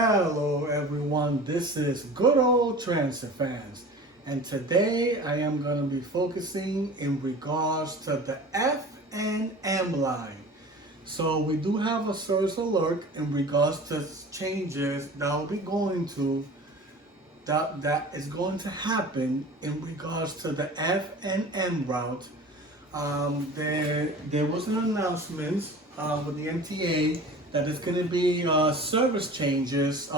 Hello everyone, this is Good Old Transit Fans, and today I am going to be focusing in regards to the F and M line. So we do have a service alert in regards to changes that will be going to that is going to happen in regards to the F and M route. There was an announcement with the MTA that is going to be service changes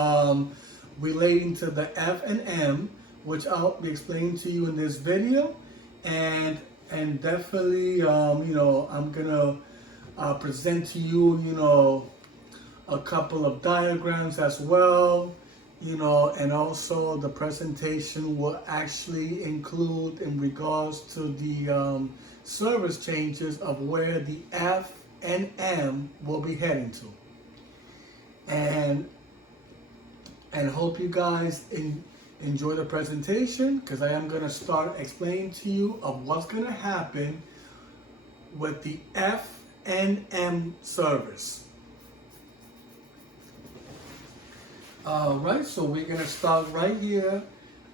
relating to the F and M, which I'll be explaining to you in this video, and definitely I'm gonna present to you a couple of diagrams as well, and also the presentation will actually include in regards to the service changes of where the F and M will be heading to. And hope you guys enjoy the presentation, because I am going to start explaining to you of what's going to happen with the F and M service. Alright, so we're going to start right here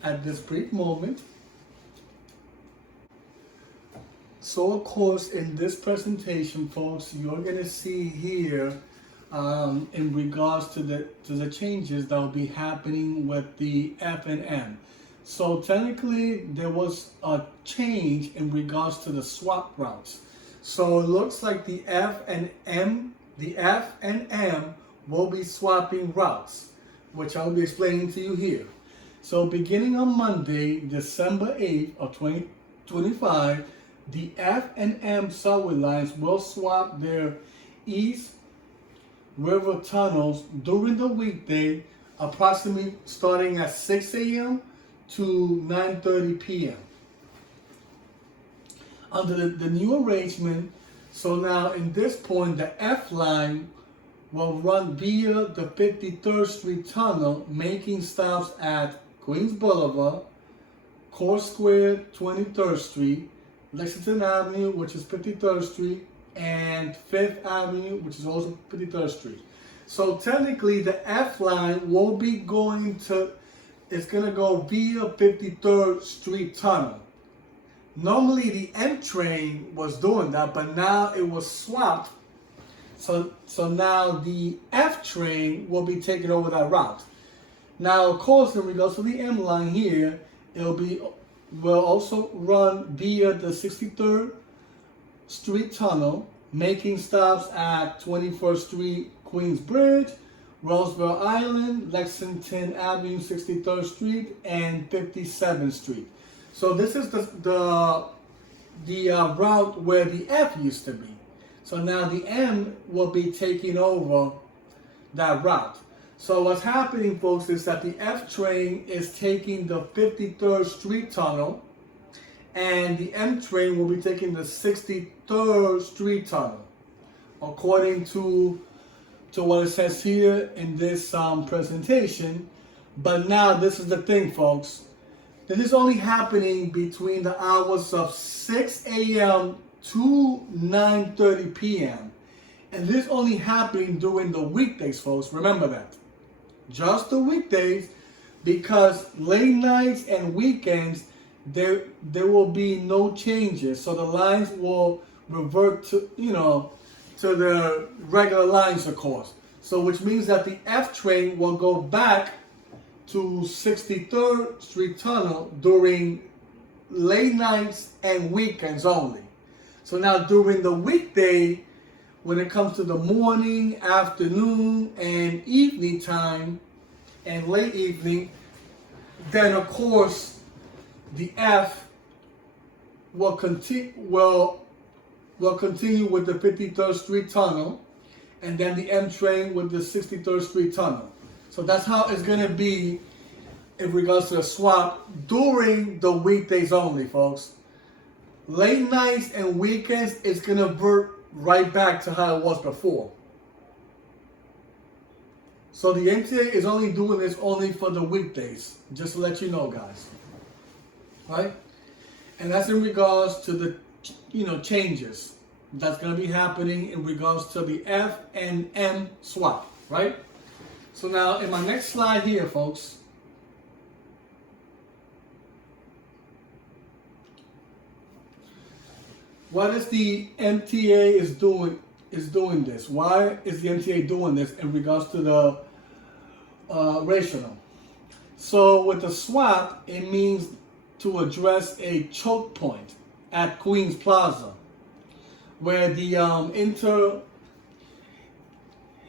at this brief moment. So of course, in this presentation, folks, you're going to see here in regards to the changes that will be happening with the F and M. So technically, there was a change in regards to the swap routes. So it looks like the F and M will be swapping routes, which I'll be explaining to you here. So beginning on Monday, December 8th of 2025, the F and M subway lines will swap their East River tunnels during the weekday, approximately starting at 6 a.m. to 9:30 p.m. Under the new arrangement, so now in this point, the F line will run via the 53rd Street Tunnel, making stops at Queens Boulevard, Core Square, 23rd Street, Lexington Avenue, which is 53rd Street, and 5th Avenue, which is also 53rd Street. So technically, the F line will be it's gonna go via 53rd Street Tunnel. Normally, the M train was doing that, but now it was swapped. So now the F train will be taking over that route. Now, of course, in regards to the M line here, will also run via the 63rd Street Tunnel, making stops at 21st Street, Queensbridge, Roosevelt Island, Lexington Avenue, 63rd Street, and 57th Street. So this is the route where the F used to be. So now the M will be taking over that route. So what's happening, folks, is that the F train is taking the 53rd Street Tunnel, and the M train will be taking the 63rd Street Tunnel, according to what it says here in this presentation. But now this is the thing, folks. This is only happening between the hours of 6 a.m. to 9:30 p.m. And this is only happening during the weekdays, folks. Remember that. Just the weekdays, because late nights and weekends, there will be no changes. So the lines will revert to the regular lines, of course. So which means that the F train will go back to 63rd Street Tunnel during late nights and weekends only. So now during the weekday, when it comes to the morning, afternoon, and evening time, and late evening, then of course the F will continue with the 53rd Street Tunnel, and then the M train with the 63rd Street Tunnel. So that's how it's going to be in regards to the swap during the weekdays only, folks. Late nights and weekends, it's going to revert right back to how it was before. So the MTA is only doing this only for the weekdays, just to let you know, guys. Right? And that's in regards to the changes that's going to be happening in regards to the F and M swap, right? So now in my next slide here, folks, what is the MTA is doing this? Why is the MTA doing this in regards to the rational? So with the swap, it means to address a choke point at Queens Plaza, where the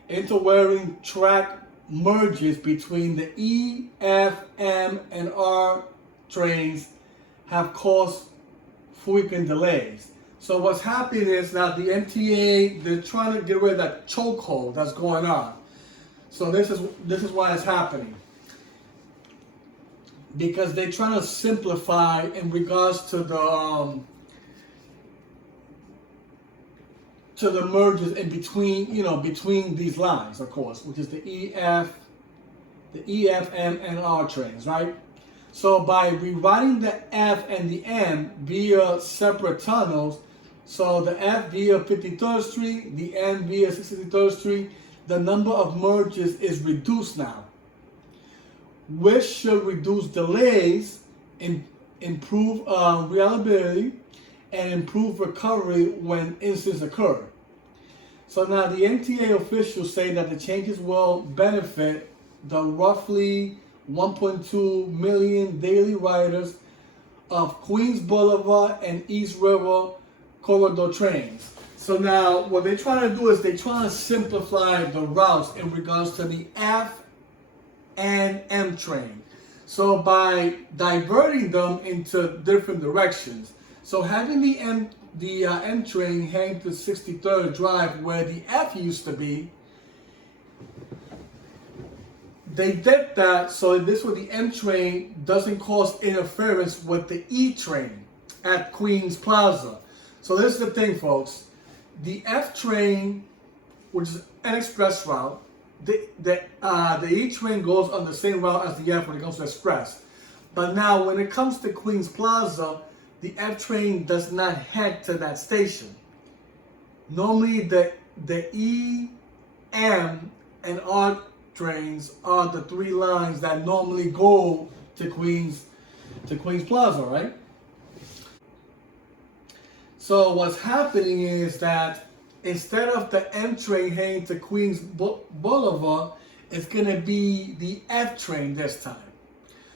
interwearing track merges between the E, F, M, and R trains have caused frequent delays. So what's happening is that the MTA, they're trying to get rid of that chokehold that's going on. So this is why it's happening. Because they're trying to simplify in regards to the mergers in between, between these lines, of course, which is the E, F, M, and R trains, right? So by rewriting the F and the M via separate tunnels, so the F via 53rd Street, the M via 63rd Street, the number of merges is reduced now, which should reduce delays, improve reliability, and improve recovery when incidents occur. So now the MTA officials say that the changes will benefit the roughly 1.2 million daily riders of Queens Boulevard and East River corridor trains. So now what they're trying to do is they're trying to simplify the routes in regards to the F and M train. So by diverting them into different directions. So having the M train hang to 63rd Drive where the F used to be, they did that so this way the M train doesn't cause interference with the E train at Queens Plaza. So this is the thing, folks. The F train, which is an express route, the E train goes on the same route as the F when it comes to express. But now when it comes to Queens Plaza, the F train does not head to that station. Normally the E, M, and R trains are the three lines that normally go to Queens Plaza, right? So what's happening is that instead of the M train heading to Queens Boulevard, it's gonna be the F train this time.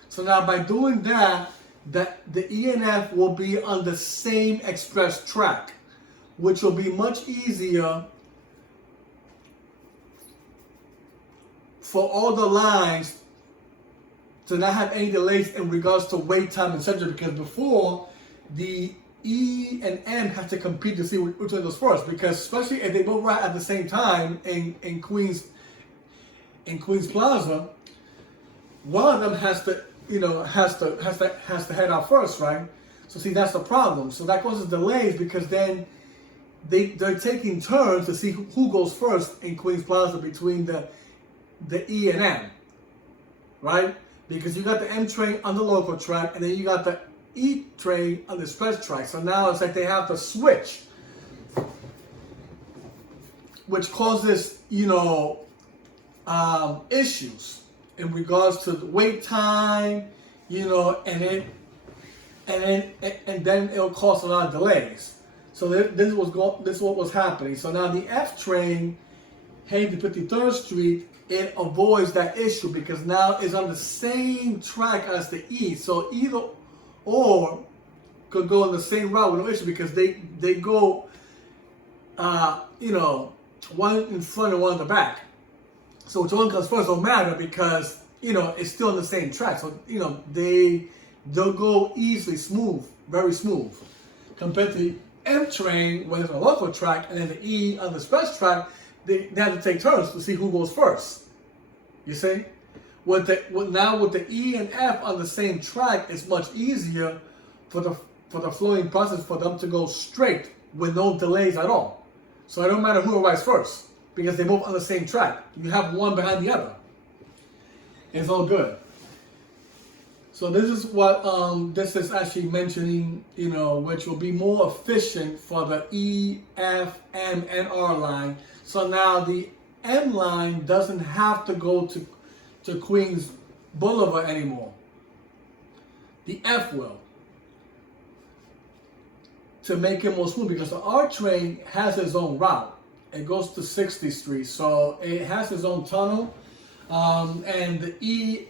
So now by doing that, the E and F will be on the same express track, which will be much easier for all the lines to not have any delays in regards to wait time, etc. Because before, the E and M have to compete to see which one goes first. Because especially if they both ride at the same time in Queens Plaza, one of them has to head out first, right? So see, that's the problem. So that causes delays because then they're taking turns to see who goes first in Queens Plaza between the E and M, right? Because you got the M train on the local track and then you got the E train on the express track. So now it's like they have to switch, which causes, issues in regards to the wait time, and then it'll cause a lot of delays. So this is what was happening. So now the F train heading to 53rd Street, it avoids that issue because now it's on the same track as the E. So either or could go on the same route with no issue because they go, one in front and one in the back. So which one comes first don't matter because, it's still on the same track. So, they'll go easily, smooth, very smooth. Compared to the M train, when it's on a local track, and then the E on the express track, they have to take turns to see who goes first. You see? With the E and F on the same track, it's much easier for the flowing process for them to go straight with no delays at all. So it don't matter who arrives first because they're both on the same track. You have one behind the other. It's all good. So this is what this is actually mentioning, which will be more efficient for the E, F, M, and R line. So now the M line doesn't have to go to Queens Boulevard anymore. The F will. To make it more smooth, because the R train has its own route. It goes to 60th Street, so it has its own tunnel. And the E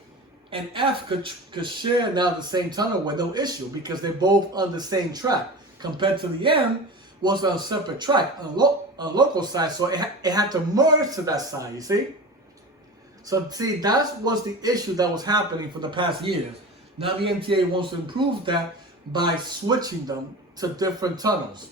and F could share now the same tunnel with no issue, because they're both on the same track. Compared to the M, was on a separate track, on local side, so it had to merge to that side, you see? So see, that was the issue that was happening for the past years. Now the MTA wants to improve that by switching them to different tunnels.